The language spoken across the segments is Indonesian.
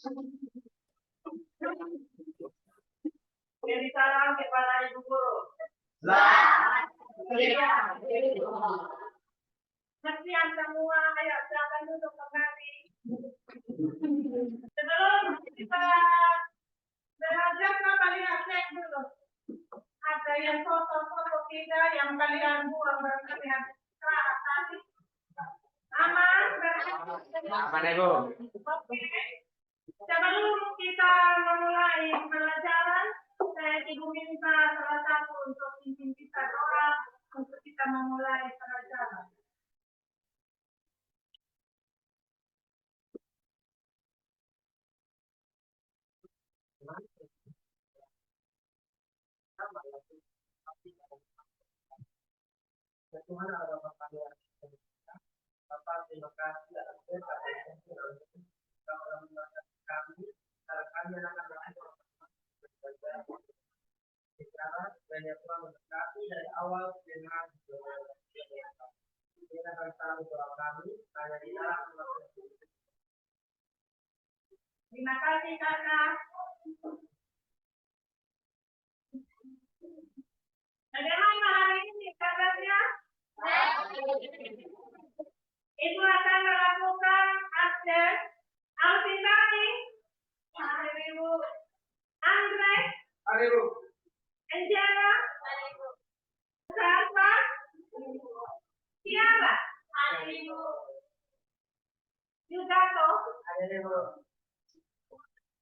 Beri salam kepada Ibu Guru. Sekian semua, ayo silakan duduk kembali. Sebelum kita belajar, kalian cek dulu. Ada yang foto-foto tidak yang kalian buang dan kalian tadi. Aman? Aman, Ibu. Oke. Sebelum kita memulai pelajaran, saya Ibu minta salah satu untuk pimpin kita doa untuk kita memulai pelajaran. Tuhan ada Bapak yang Bapak terima kasih atas kami kami akan bicara banyak Tuhan mendekati dari awal dengan kita akan selalu doa kami hanya di dalam Terima kasih kakak. Bagaimana hari ini kabarnya? Ibu akan melakukan absen Alfitani, Ibu Andre, Ibu. Angela, Salva, Tiara, Ibu Yudato, Ibu.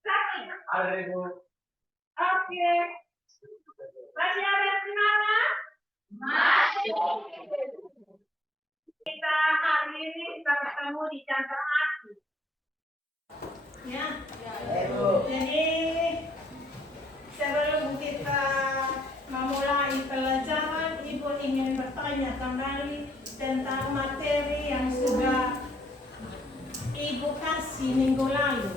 Saki. Ibu. Oke. Masih ada semangat? Masih. Kita hari ini kita bertemu di Jantan Aki. Ya. Jadi sebelum kita memulai pelajaran, Ibu ingin bertanya kembali tentang materi yang sudah Ibu kasih minggu lalu.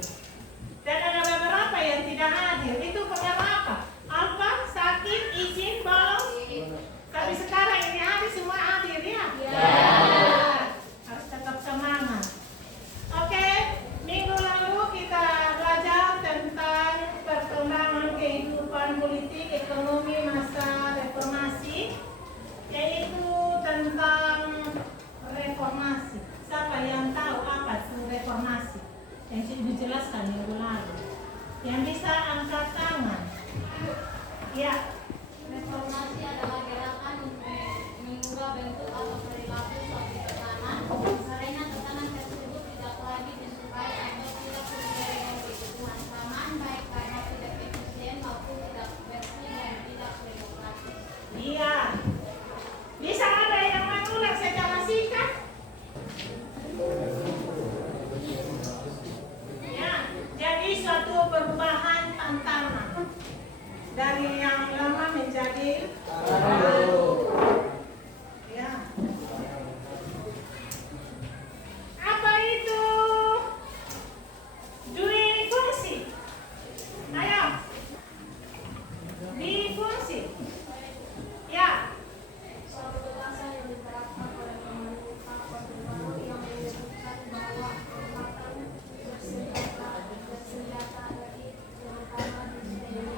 Dan ada beberapa yang tidak hadir. Itu kenapa? Apa? Sakit, izin, bolos? Tapi sekarang ini hadir, semua hadir ya? Harus tetap semangat. Oke, minggu lalu kita belajar tentang perkembangan kehidupan politik ekonomi masa reformasi, yaitu tentang reformasi. Siapa yang tahu apa itu reformasi? Yang sudah dijelaskan minggu lalu. Yang bisa angkat tangan. Ya. Reformasi adalah gerakan untuk mengubah bentuk atau perilaku suatu tekanan. Seringnya tekanan tersebut tidak lagi disukai atau tidak sesuai dengan kebutuhan zaman, baik karena tidak efisien maupun tidak bersih dan tidak demokratis. Iya. Bisa ada yang mengulang secara singkat? Ya, jadi suatu perubahan tantangan dari yang lama menjadi baru. Ya. Apa itu difungsi? Ayo. Difungsi. Ya. Suatu gagasan yang diterapkan oleh pemerintah Orde Baru yang menyebutkan bahwa kekuatan bersenjata dari terutama di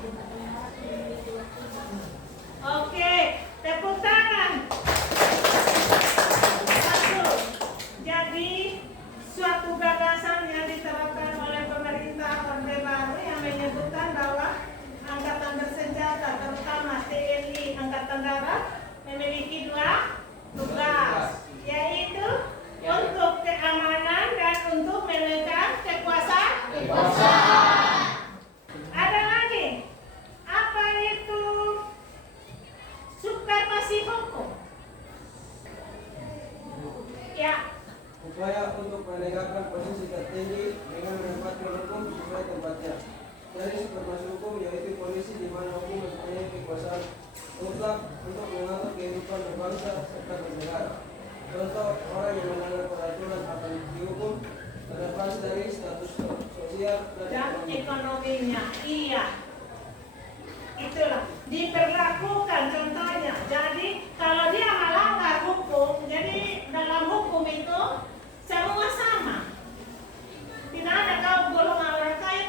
daerah memiliki waktu. Oke, tepuk tangan. Satu. Jadi suatu gagasan yang diterapkan oleh pemerintah Orde Baru yang menyebutkan bahwa angkatan bersenjata terutama TNI Angkatan Darat memiliki dua tugas, yaitu untuk keamanan dan untuk menekan kekuasaan. Ada lagi, apa itu supervisi hukum? Ya, Upaya untuk menegakkan posisi tertinggi dengan menempatkan hukum sesuai tempatnya. Dari supervisi hukum yaitu kondisi di mana hukum mempunyai kekuasaan mutlak untuk mengatur kehidupan berbangsa serta bernegara. Contoh, orang yang melanggar peraturan akan dihukum terlepas dari status sosial dan ekonominya. Iya. Itulah diperlakukan contohnya. Jadi kalau dia melanggar hukum, jadi dalam hukum itu semua sama. Tidak ada kau golongan orang kaya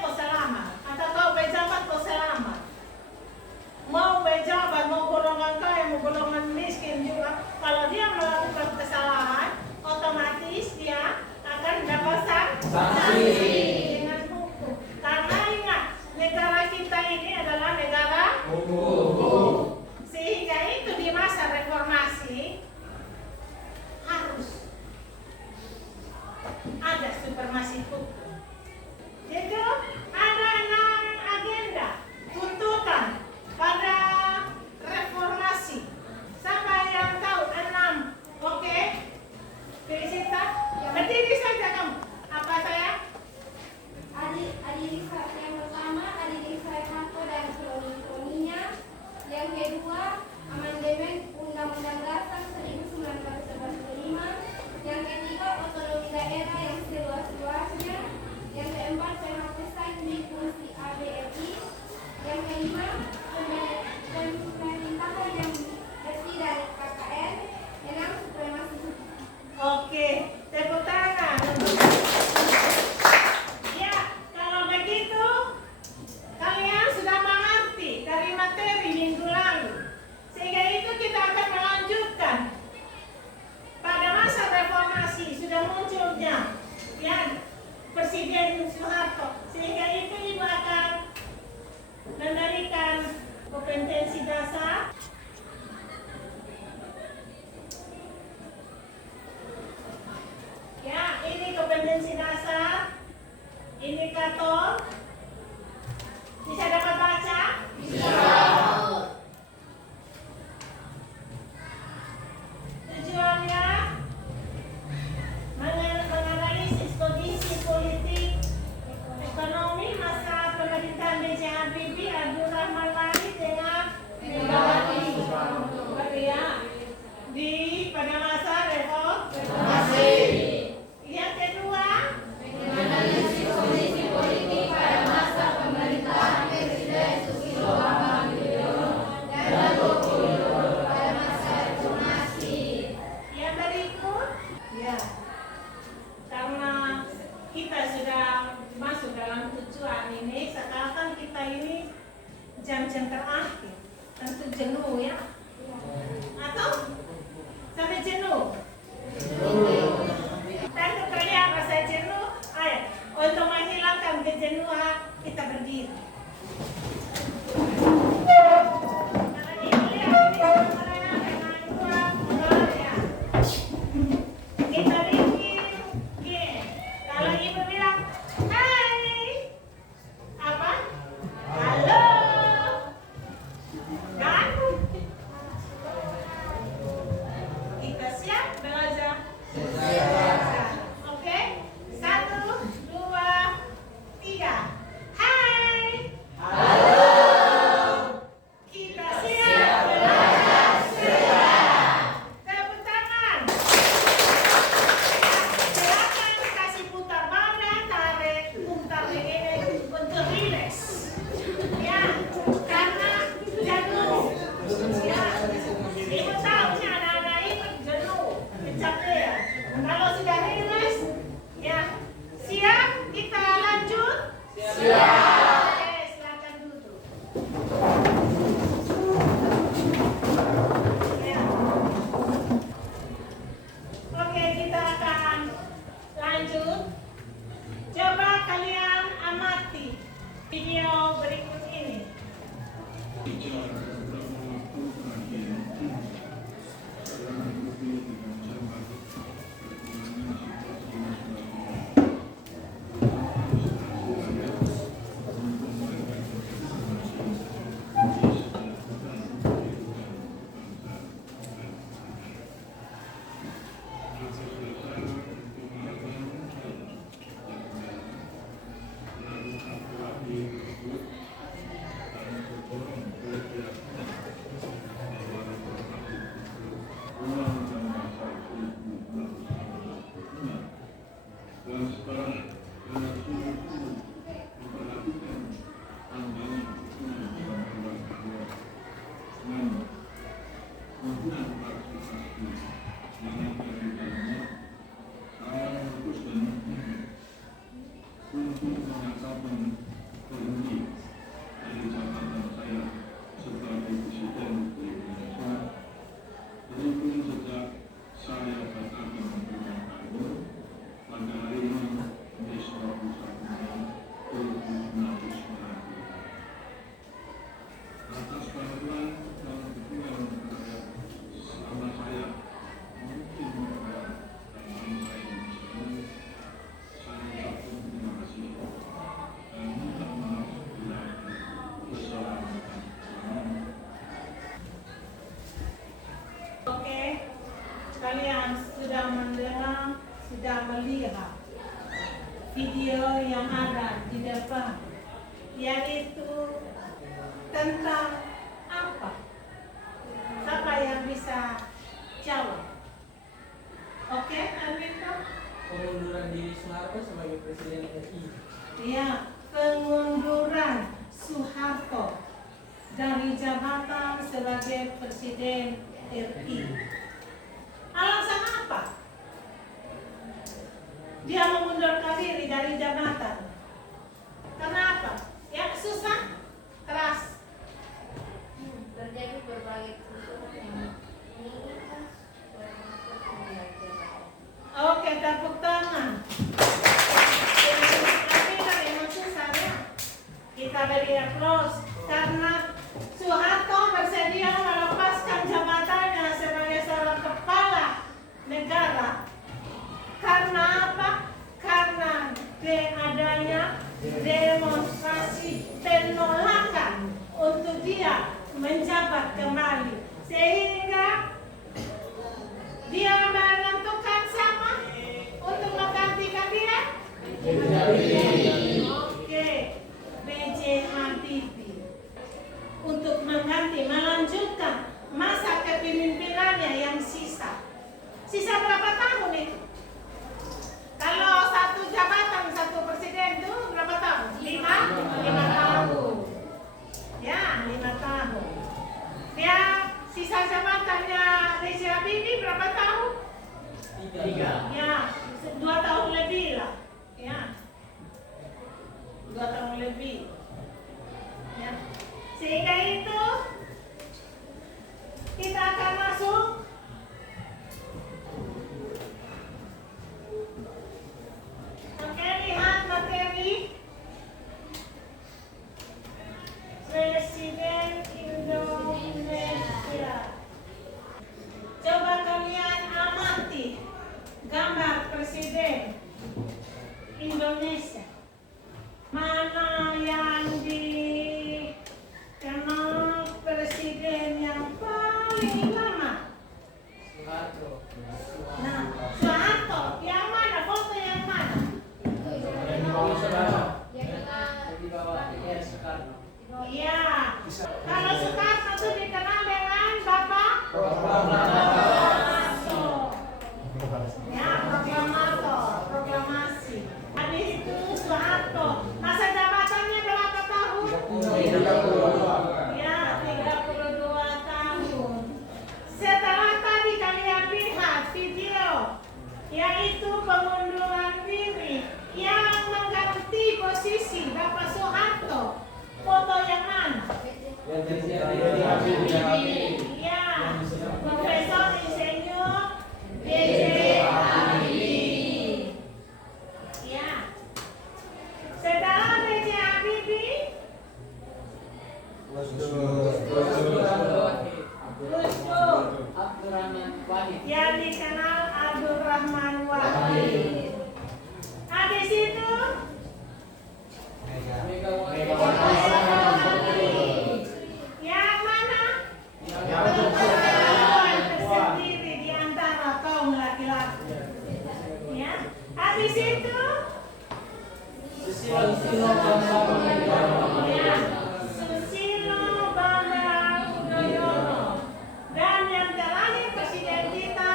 supremasi hukum. Itu ada 6 agenda tuntutan pada reformasi. Siapa yang tahu 6? Oke? Felicita, berdiri saja kamu. Apa saya? Yang pertama, adilisasi hak dan kroni-kroninya. Yang kedua, amandemen Undang-Undang Dasar 1945. Yang ketiga, otonomi daerah yang seluas-luasnya. Yang keempat, penghapusan di fungsi ABRI. Yang kelima, pemerintahan yang bersih dari KKN. Yang supremasi hukum. Oke, tepuk tangan. Ya, kalau begitu kalian sudah mengerti dari materi minggu lalu. Sehingga itu kita akan melanjutkan. Pada masa reformasi sudah munculnya ya Presiden Soeharto. Sehingga itu Ibu akan memberikan kompetensi dasar. Ya, ini kompetensi dasar, indikator. Bisa dapat baca? Bisa. Tujuannya menganalisis kondisi politik ekonomi masa pemerintahan B.J. Habibie, Abdul Rahman Wahid dengan Megawati Soekarno ya. Di pada masa reformasi. Yang kedua, menganalisis kondisi politik pada masa pemerintahan Presiden Susilo Bambang Yudhoyono dan Joko Widodo pada masa reformasi. Yang berikut, ya, karena kita sudah masuk dalam tujuan ini, sekarang kita ini jam-jam terakhir, tentu jenuh ya, atau sampai jenuh. Tentu kalian rasa jenuh. Ayo, untuk menghilangkan kejenuhan kita berdiri. Kalau ibu lihat ini suaranya dengan dua ya. Kita bikin gini. Kalau ibu bilang, hai, apa? Halo. Kan? Kita siap belajar? Oke? 1, 2, 3. Hai. Halo. Kita siap belajar? Siap. Tepuk tangan. Silakan kasih putar badan, tarik, putar ini untuk rileks. Ya, karena jenuh. Ya, ibu tahu nih anak-anak ibu jenuh, kecapean. Kalau sudah rileks, ya, siap kita lanjut? Siap. Oke, silakan duduk. Ya. Oke, kita akan lanjut. Coba kalian amati video berikut ini. Saya katakan pada hari ini, besok, lusa, video yang ada di depan, yaitu tentang apa? Siapa yang bisa jawab? Oke, Arvinto? Pengunduran diri Soeharto sebagai Presiden RI. Ya, pengunduran Soeharto dari jabatan sebagai Presiden RI. Alasan apa dia mengundurkan diri dari jabatan? Kenapa? Ya susah, keras. Terjadi berbagai kerusuhan yang menginginkan Oke, tepuk tangan. Tapi kan emang susah ya. Kita beri aplaus karena Soeharto bersedia melepaskan jabatannya sebagai seorang kepala negara. Karena apa? Karena adanya demonstrasi penolakan untuk dia menjabat kembali, sehingga dia menentukan siapa untuk menggantikan dia. Oke, B.J. Habibie untuk melanjutkan masa kepemimpinannya yang sisa. Sisa berapa tahun nih? Kalau satu jabatan, satu presiden itu berapa tahun? 5 tahun. Ya, 5 tahun. Dia sisa jabatannya B.J. Habibie berapa tahun? 3. Ya, 2 tahun lebih lah. Ya, 2 tahun lebih. Ya. Sehingga itu kita akan masuk Oke, lihat materi Presiden Indonesia. Coba kalian amati gambar Presiden Indonesia. Mana yang dikenal presiden yang paling lama? Soeharto. Nah, Soeharto. Yang mana? Foto yang mana? Di bawah Soekarno. Iya. Kalau Soekarno itu dikenal dengan Bapak ya, proklamasi. Habis itu Soeharto, masa jabatannya berapa tahun? 32. Ya, 32 tahun. Setelah tadi kalian lihat video, yaitu pengunduran diri yang mengganti posisi Bapak Soeharto. Foto yang mana? Iya, Profesor Insinyur B.J. Habibie. Ya. Setelah B.J. Habibie, Gus Dur, Abdurrahman Wahid. yang dikenal Abdurrahman Wahid. Habis itu yang mana? Perempuan tersendiri di antara kaum laki-laki. Ya. Habis itu ya, Susilo Bambang Yudhoyono. Dan yang terakhir presiden kita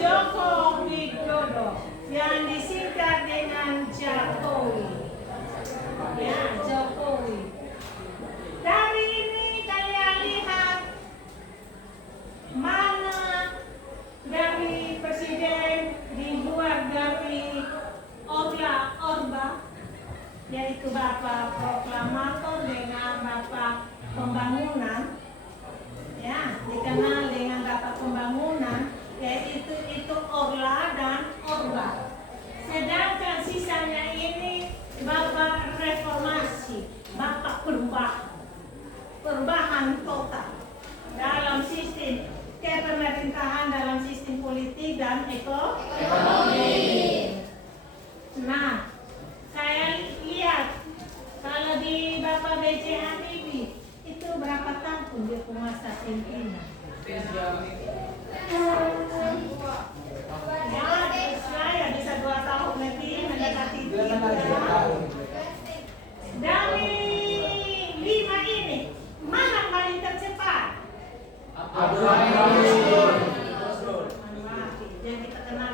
Joko Widodo yang disingkat dengan Jokowi. Ya, Jokowi. Dari ini kalian lihat mana dari presiden di luar dari Orban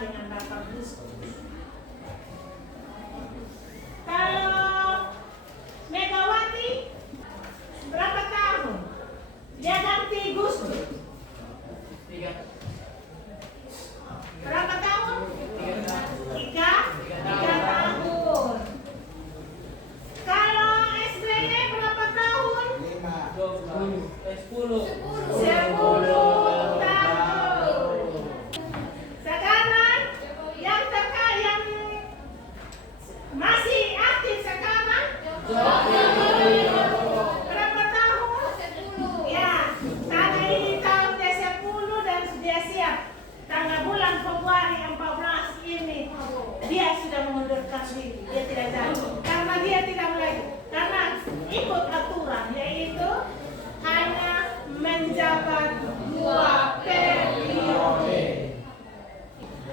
dengan Bapak Gustus. Kalau Megawati berapa tahun? Dia ganti Gustus. Berapa tahun? Tiga tahun. Kalau SBY berapa tahun? 10 tahun. Sekarang yang yang masih aktif sekarang berapa tahun? 10. Ya, karena ini tahun ke-10 dan sudah siap. Tanggal bulan Februari 14 ini dia sudah mengundurkan diri. Dia tidak jadi karena dia tidak lagi karena ikut aturan yaitu hanya menjabat 2 periode.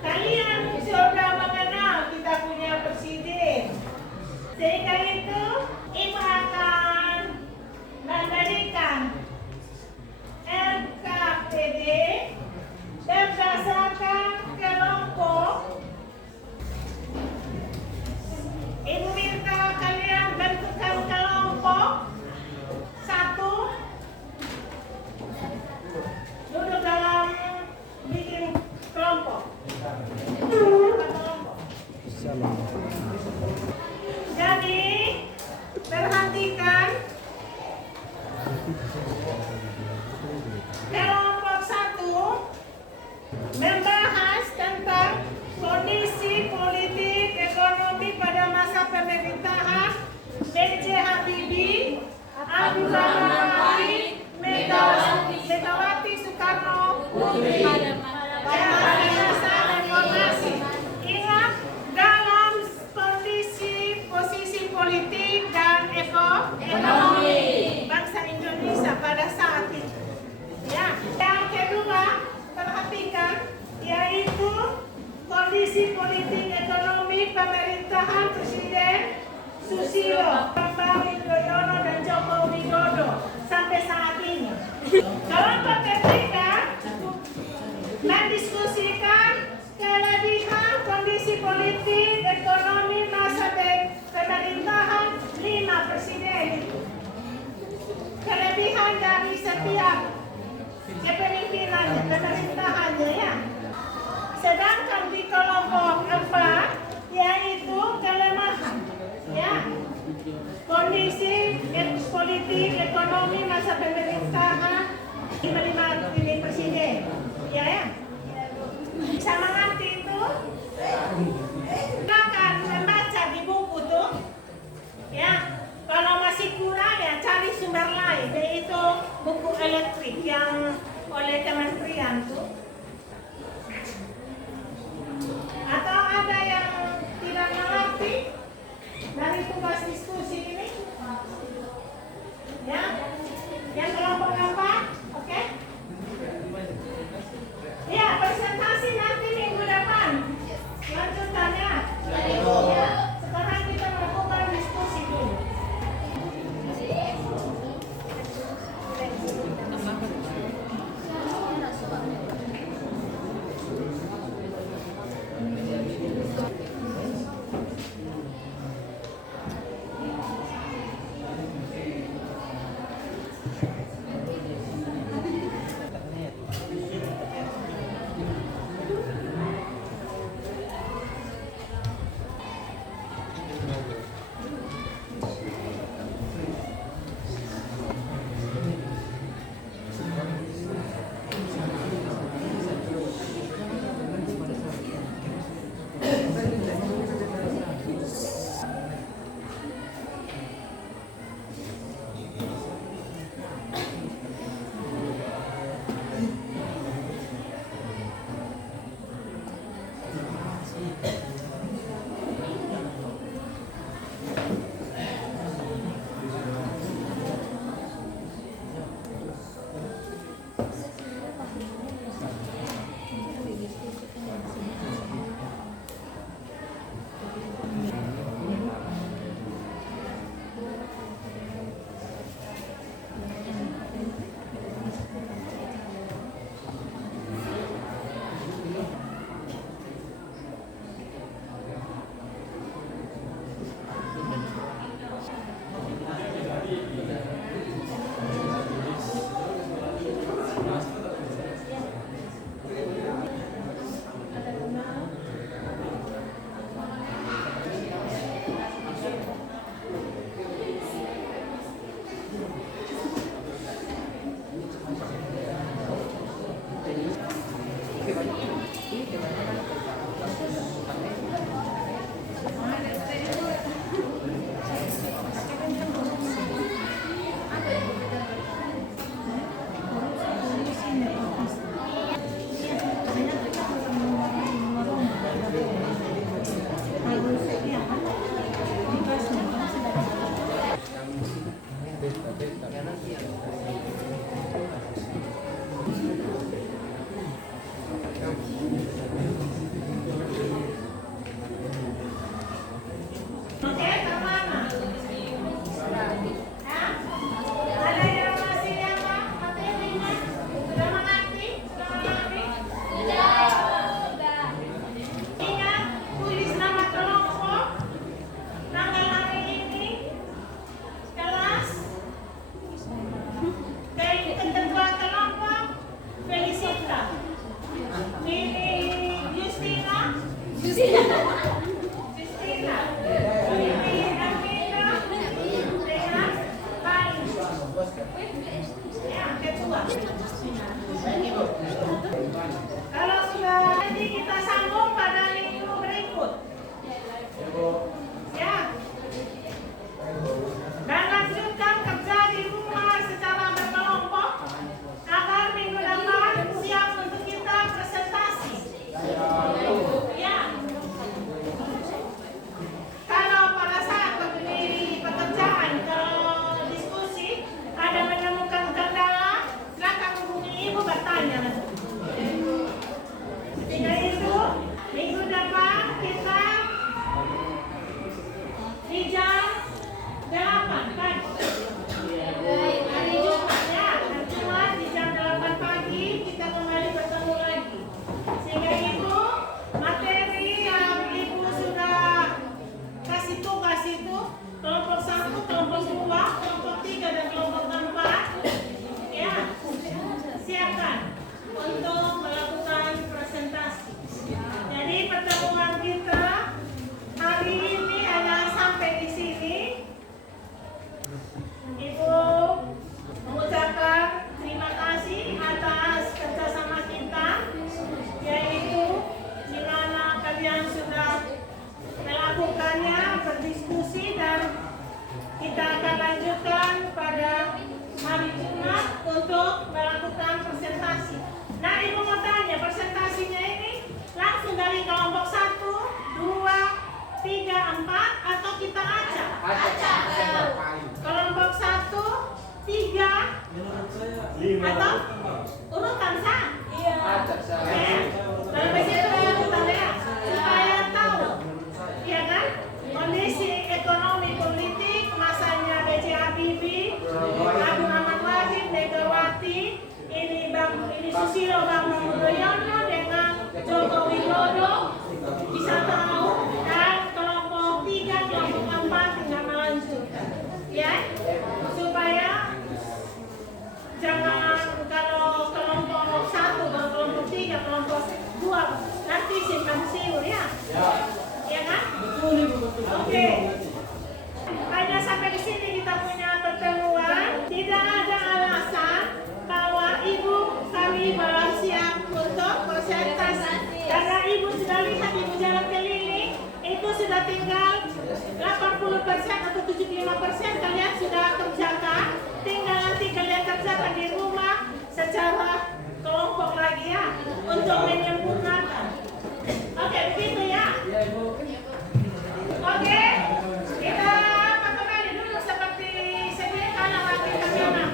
Kalian sudah mengenal kita punya presiden. Sehingga itu Ibu akan memberikan RKPD berdasarkan kelompok. Ibu minta kalian bentukkan kelompok. 1, duduk dalam bikin kelompok. Jadi perhatikan kelompok 1 membahas tentang kondisi politik ekonomi pada masa pemerintahan B.J. Habibie, Abdurrahman Wahid, Megawati Soekarno Putri. Pada masa reformasi, ingat dalam kondisi posisi politik dan ekonomi bangsa Indonesia pada saat itu. Ya, yang kedua perhatikan yaitu kondisi politik ekonomi pemerintahan Presiden Susilo, Bambang Yudhoyono dan Joko Widodo sampai saat ini. Kelompok ketiga mendiskusikan kelebihan kondisi politik ekonomi masa pemerintahan 5 presiden itu. Kelebihan dari setiap kepemimpinannya, pemerintahannya ya. Sedangkan di kelompok 4 yaitu kelemahan ya. Kondisi politik ekonomi masa pemerintahan 5 ini presiden. Ya. Bisa mengerti itu? Silakan membaca di buku tuh. Ya. Kalau masih kurang ya cari sumber lain yaitu buku elektrik yang oleh kementerian tuh. Atau ada yang tidak mengerti dari tugas diskusi ini? Ya, yang kelompok 4, oke? Sistina. Ini Amina dengan Bayu. Ya, ketua. Kalau sudah jadi kita sambung pada minggu berikut. Ya. Dan lanjutkan kerja di rumah secara berkelompok agar minggu depan siap untuk kita presentasi. Ya. Kalau pada saat berdiri pekerjaan kalau diskusi ada menemukan kendala, silakan hubungi ibu bertanya. Sehingga itu minggu depan kita di jam 8 pagi. Hari Jumat ya, hari Jumat di jam 8 pagi kita kembali bertemu lagi. Sehingga itu materi yang ibu sudah kasih tugas itu kelompok 1, kelompok 2, kelompok 3 dan kelompok 4 ya siapkan untuk melakukan presentasi. Jadi pertemuan kita hari ini hanya sampai di sini. Ibu mengucapkan terima kasih atas kerjasama kita, yaitu di mana kalian sudah melakukannya, berdiskusi, dan kita akan lanjutkan pada hari Jumat untuk melakukan presentasi. Nah, ibu mau tanya, presentasinya ini langsung dari kelompok 1, 2, 3, 4 atau kita acak? Kelompok 1, 3 atau urutan sah? Iya. Oke. Lalu begitu urutan ya, supaya tahu, ya kan? Kondisi ekonomi politik masanya B.J. Habibie, Agung Ahmad Wahid, Megawati, ini Susilo Bambang Yudhoyono dengan Joko Widodo bisa tahu, dan kelompok 3, kelompok 4 tinggal melanjutkan, ya, supaya jangan kalau kelompok 1, kelompok 3, kelompok 2 nanti simpan siur ya, ya kan? Oke. Hanya sampai di sini kita punya pertemuan. Tidak ada alasan bahwa ibu kami belum siap untuk presentasi. Karena ibu sudah lihat ibu jalan keliling, itu sudah tinggal 80% atau 75% kalian sudah kerjakan. Tinggal nanti kalian kerjakan di rumah secara kelompok lagi ya, untuk menyempurnakan. Oke, begitu ya. Oke, kita kembali dulu seperti sedia kala lagi bagaimana.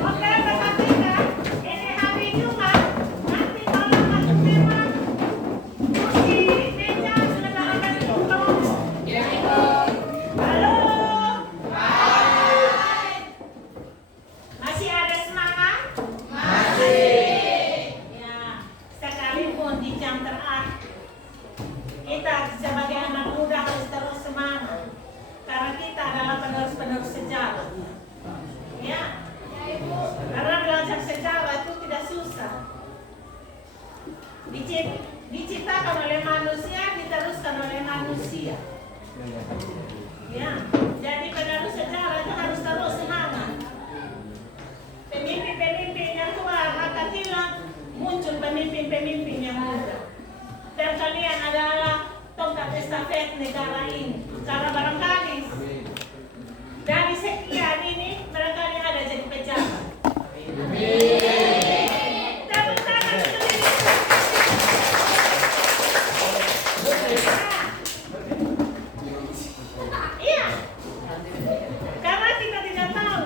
Oke, perhatikan, ini hari Jumat. Nanti kalau masuk tema kursi meja sudah akan ditutup. Halo. Masih ada semangat? Masih. Ya, sekalipun di jam terakhir kita sebagai anak muda harus terus semangat, karena kita adalah penerus-penerus sejarah. Ya, karena belajar sejarah itu tidak susah. Diciptakan oleh manusia, diteruskan oleh manusia. Ya, jadi penerus sejarah itu harus terus semangat. Pemimpin-pemimpin yang tua akan hilang, muncul pemimpin-pemimpin yang muda. Dan kalian adalah tongkat estafet negara ini. Karena barangkali dari sekian ini barangkali ada jadi pejabat. Tepuk tangan untuk diri. Iya. Karena kita tidak tahu.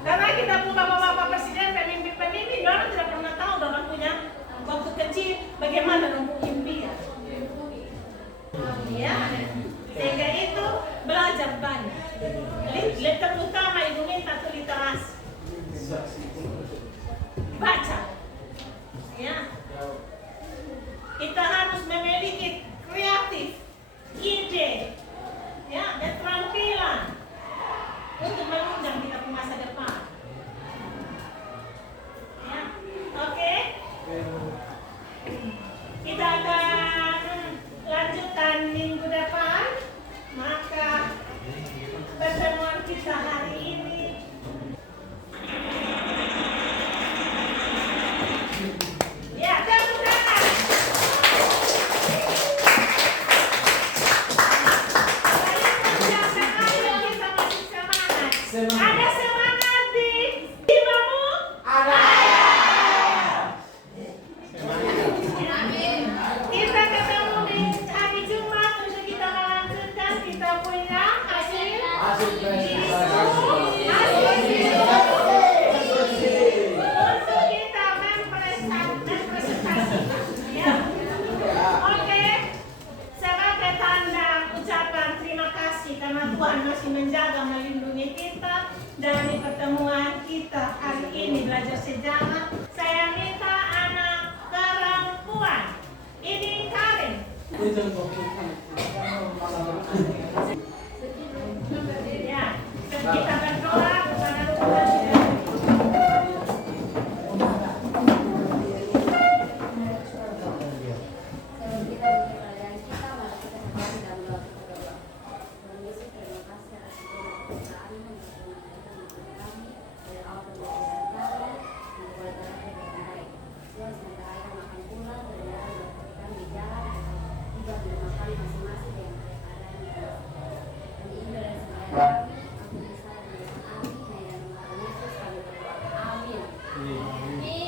Karena kita punya bapak-bapak presiden, pemimpin-pemimpin, orang tidak pernah tahu, orang punya waktu kecil bagaimana mempunyai impian. Ya, sehingga itu belajar banyak. Terutama ibu minta tuh literasi, baca. Ya, kita harus memiliki kreatif, ide, ya, dan keterampilan untuk menunjang kita ke masa depan. Ya, oke. Ya, kita berdoa kepada Tuhan. Amin.